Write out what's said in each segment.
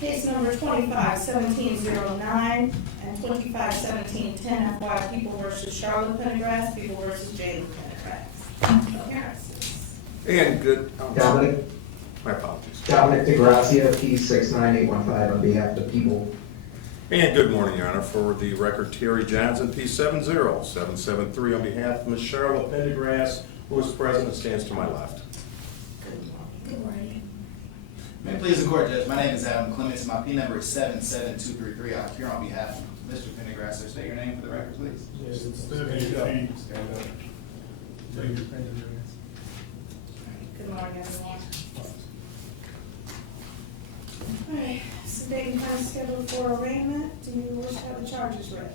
Case number 25-1709 and 25-1710 FY People versus Charla Pendergrass, People versus Jalen Pendergrass. Appearances. And good. Dominic. My apologies. Dominic DeGrazia, P69815 on behalf of the people. And good morning, Your Honor. For the record, Terry Johnson, P70773 on behalf of Ms. Charla Pendergrass, who is present and stands to my left. Good morning. May it please the court, Judge. My name is Adam Clements. My P number is 77233. I'm here on behalf of Mr. Pendergrass. Sir, state your name for the record, please. Yes, it's Stand up. Good morning, everyone. All right, so date and time scheduled for arraignment. Do you wish to have the charges read?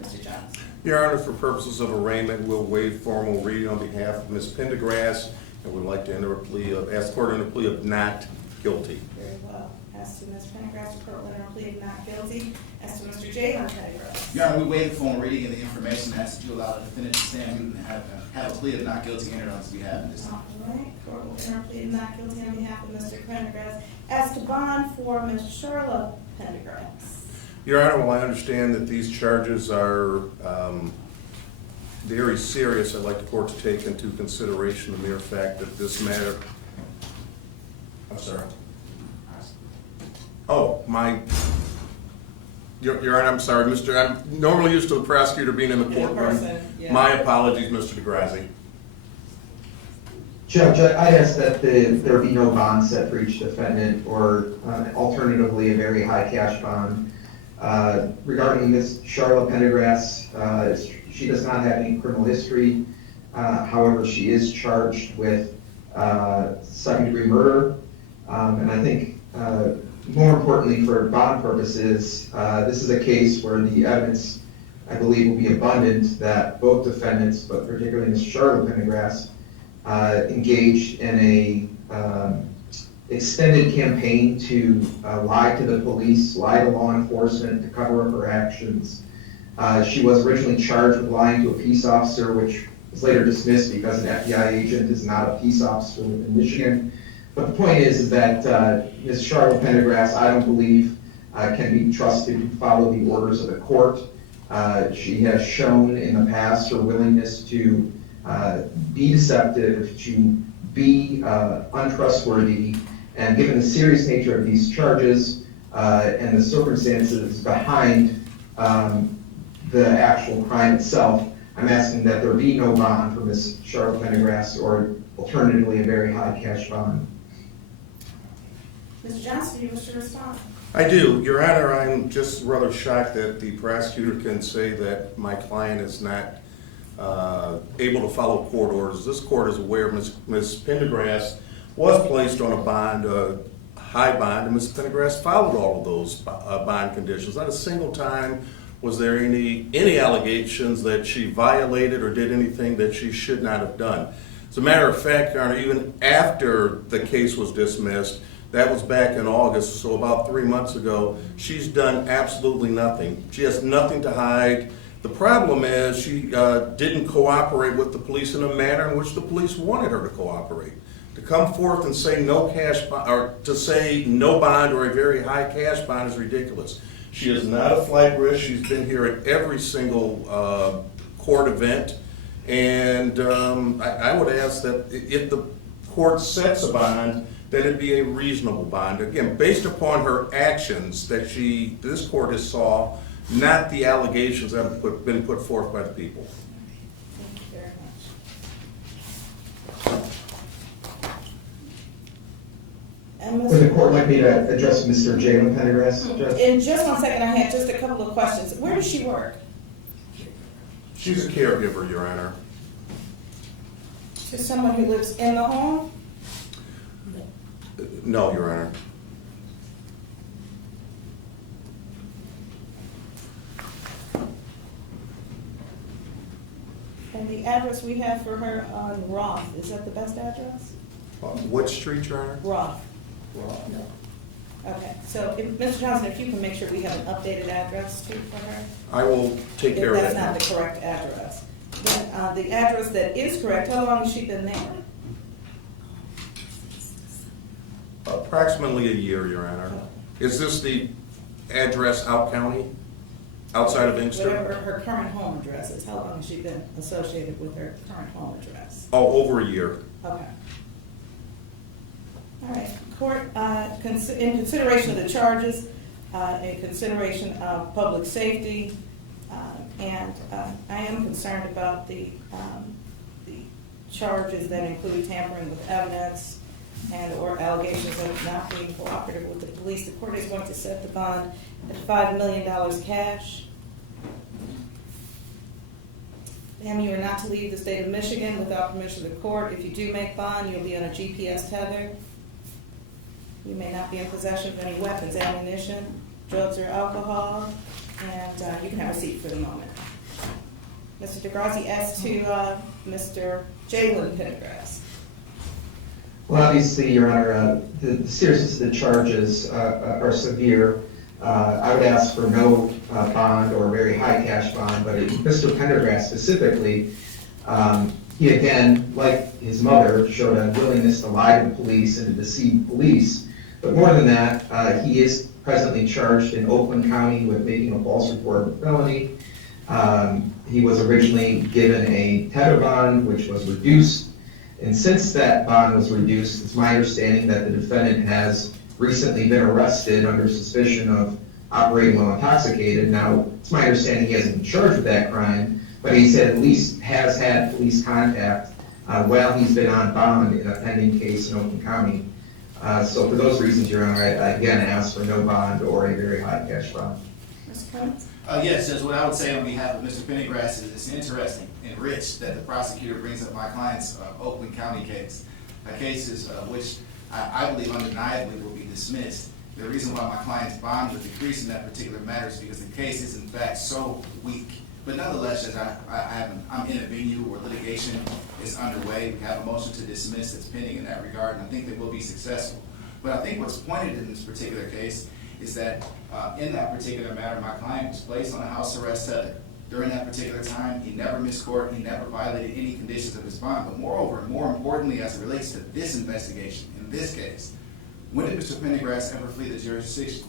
Mr. Johnson. Your Honor, for purposes of arraignment, we'll waive formal reading on behalf of Ms. Pendergrass, and would like to enter a plea of, ask the court to enter a plea of not guilty. Very well. As to Ms. Pendergrass, the court will enter a plea of not guilty. As to Mr. Jalen Pendergrass. Your Honor, we waive the formal reading and the information as to allow the defendant to stand mute and have a plea of not guilty entered on his behalf at this time. All right, court will enter a plea of not guilty on behalf of Mr. Pendergrass. As to bond for Ms. Charla Pendergrass. Your Honor, while I understand that these charges are very serious, I'd like the court to take into consideration the mere fact that this matter, I'm sorry. Oh, Your Honor, I'm sorry, I'm normally used to the prosecutor being in the courtroom. Yeah. My apologies, Mr. DeGrazzi. Judge, I'd ask that there be no bond set for each defendant, or alternatively, a very high cash bond. Regarding Ms. Charla Pendergrass, she does not have any criminal history. However, she is charged with second-degree murder. And I think, more importantly for bond purposes, this is a case where the evidence, I believe, will be abundant that both defendants, but particularly Ms. Charla Pendergrass, engaged in a extended campaign to lie to the police, lie to law enforcement to cover up her actions. She was originally charged with lying to a peace officer, which was later dismissed because an FBI agent is not a peace officer in Michigan. But the point is that Ms. Charla Pendergrass, I don't believe, can be trusted to follow the orders of the court. She has shown in the past her willingness to be deceptive, to be untrustworthy, and given the serious nature of these charges and the circumstances behind the actual crime itself, I'm asking that there be no bond for Ms. Charla Pendergrass, or alternatively a very high cash bond. Mr. Johnson, do you wish to respond? I do. Your Honor, I'm just rather shocked that the prosecutor can say that my client is not able to follow court orders. This court is aware Ms. Pendergrass was placed on a bond, a high bond, and Ms. Pendergrass followed all of those bond conditions. Not a single time was there any allegations that she violated or did anything that she should not have done. As a matter of fact, Your Honor, even after the case was dismissed, that was back in August, so about 3 months ago, she's done absolutely nothing. She has nothing to hide. The problem is she didn't cooperate with the police in a manner in which the police wanted her to cooperate. To come forth and say no cash bond, or to say no bond or a very high cash bond is ridiculous. She is not a flight risk. She's been here at every single court event, and I would ask that if the court sets a bond, that it be a reasonable bond. Again, based upon her actions that this court has saw, not the allegations that have been put forth by the people. Thank you very much. And Would the court like me to address Mr. Jalen Pendergrass, Judge? In just 1 second, I had just a couple of questions. Where does she work? She's a caregiver, Your Honor. To someone who lives in the home? No, Your Honor. And the address we have for her on Roth, is that the best address? What street, Your Honor? Roth. No. Okay, so Mr. Johnson, if you can make sure we have an updated address too for her? I will take care of If that. that's not the correct address. Then, the address that is correct, how long has she been there? Approximately a year, Your Honor. Is this the address out county, outside of Inkster? Whatever her current home address is, how long has she been associated with her current home address? Oh, over a year. Okay. All right, court, in consideration of the charges, in consideration of public safety, and I am concerned about the charges that include tampering with evidence and/or allegations of not being cooperative with the police. The court is going to set the bond at $5 million cash. Ma'am, you are not to leave the state of Michigan without permission of the court. If you do make bond, you'll be on a GPS tether. You may not be in possession of any weapons, ammunition, drugs, or alcohol, and you can have a seat for the moment. Mr. Degrassi, as to Mr. Jalen Pendergrass. Well, obviously, Your Honor, the seriousness of the charges are severe. I would ask for no bond or very high cash bond, but Mr. Pendergrass specifically, he again, like his mother, showed a willingness to lie to the police and to deceive police. But more than that, he is presently charged in Oakland County with making a false report of a felony. He was originally given a tether bond, which was reduced. And since that bond was reduced, it's my understanding that the defendant has recently been arrested under suspicion of operating while intoxicated. Now, it's my understanding he hasn't been charged with that crime, but he said at least has had police contact while he's been on bond in a pending case in Oakland County. So for those reasons, Your Honor, I again ask for no bond or a very high cash bond. Mr. Clements? Yes, Judge, what I would say on behalf of Mr. Pendergrass is it's interesting and rich that the prosecutor brings up my client's Oakland County case. A case is which I believe undeniably will be dismissed. The reason why my client's bond would decrease in that particular matter is because the case is in fact so weak. But nonetheless, Judge, I'm in a venue where litigation is underway. We have a motion to dismiss that's pending in that regard, and I think that we'll be successful. But I think what's pointed in this particular case is that in that particular matter, my client was placed on a house arrest tether. During that particular time, he never missed court, he never violated any conditions of his bond. But moreover, and more importantly, as it relates to this investigation, in this case, when did Mr. Pendergrass ever flee the jurisdiction?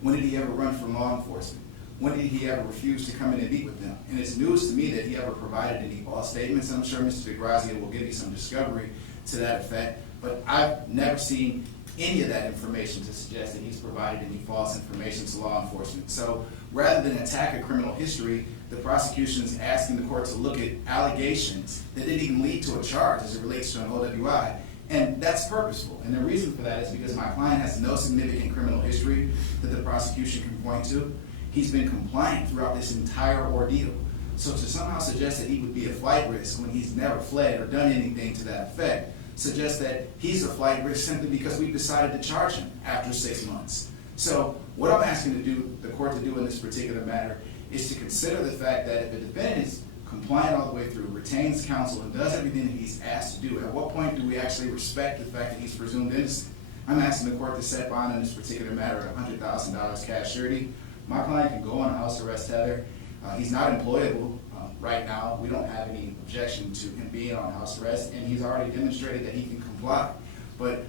When did he ever run from law enforcement? When did he ever refuse to come in and meet with them? And it's news to me that he ever provided any false statements. I'm sure Mr. Degrassi will give you some discovery to that effect. But I've never seen any of that information to suggest that he's provided any false information to law enforcement. So rather than attack a criminal history, the prosecution is asking the court to look at allegations that didn't even lead to a charge as it relates to an OWI. And that's purposeful. And the reason for that is because my client has no significant criminal history that the prosecution can point to. He's been compliant throughout this entire ordeal. So to somehow suggest that he would be a flight risk when he's never fled or done anything to that effect suggests that he's a flight risk simply because we've decided to charge him after 6 months. So what I'm asking the court to do in this particular matter is to consider the fact that if a defendant is compliant all the way through, retains counsel, and does everything that he's asked to do, at what point do we actually respect the fact that he's presumed innocent? I'm asking the court to set bond in this particular matter at $100,000 cash surety. My client can go on a house arrest tether. He's not employable right now. We don't have any objection to him being on house arrest, and he's already demonstrated that he can comply. But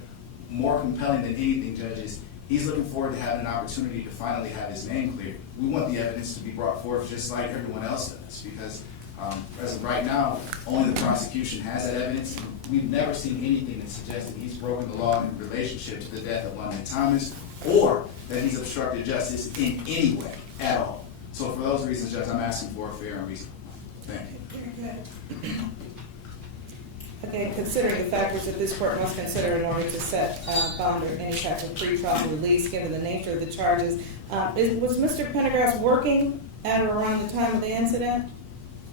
more compelling than anything, judges, he's looking forward to having an opportunity to finally have his name cleared. We want the evidence to be brought forth just like everyone else does, because as of right now, only the prosecution has that evidence. We've never seen anything that suggests that he's broken the law in relationship to the death of London Thomas, or that he's obstructed justice in any way at all. So for those reasons, Judge, I'm asking for a fair and reasonable. Thank you. Very good. Okay, considering the factors that this court must consider in order to set bond or any type of pretrial release, given the nature of the charges, was Mr. Pendergrass working at or around the time of the incident?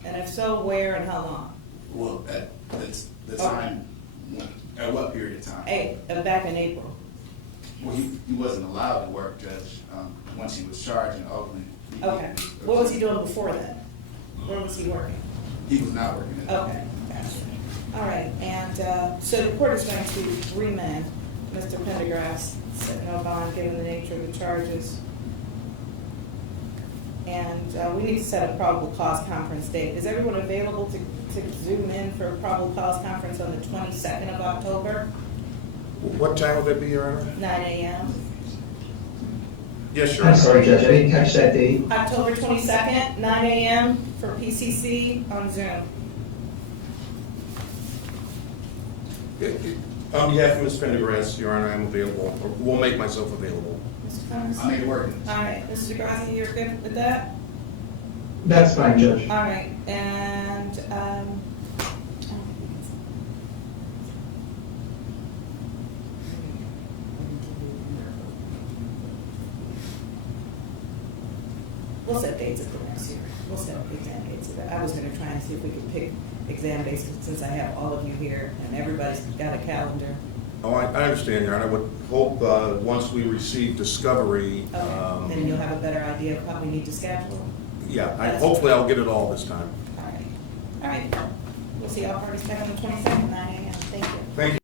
And if so, where and how long? Well, at the time, at what period of time? Back in April. Well, he wasn't allowed to work, Judge, once he was charged in Oakland. Okay. What was he doing before then? Where was he working? He was not working at all. Okay. Gotcha. All right. And so the court is going to remand Mr. Pendergrass, set no bond given the nature of the charges. And we need to set a probable cause conference date. Is everyone available to zoom in for a probable cause conference on the 22nd of October, What time would that be, Your Honor? 9 a.m.? Yes, Your I'm Honor. sorry, Judge, I didn't catch that date. October 22nd, 9 a.m. for PCC on Zoom. On behalf of Ms. Pendergrass, Your Honor, I'm available, or will make myself available. Mr. Connors? I made it work. All right, Mr. Degrassi, you're good with that? That's fine, Judge. All right, and, we'll set dates at the next hearing. We'll set exam dates. I was gonna try and see if we could pick exam dates since I have all of you here and everybody's got a calendar. Oh, I understand, Your Honor. I would hope, once we receive discovery, Okay, then you'll have a better idea of how we need to schedule. yeah, hopefully I'll get it all this time. All right. All right. We'll see all parties back on the 22nd, 9 a.m. Thank you. Thank you.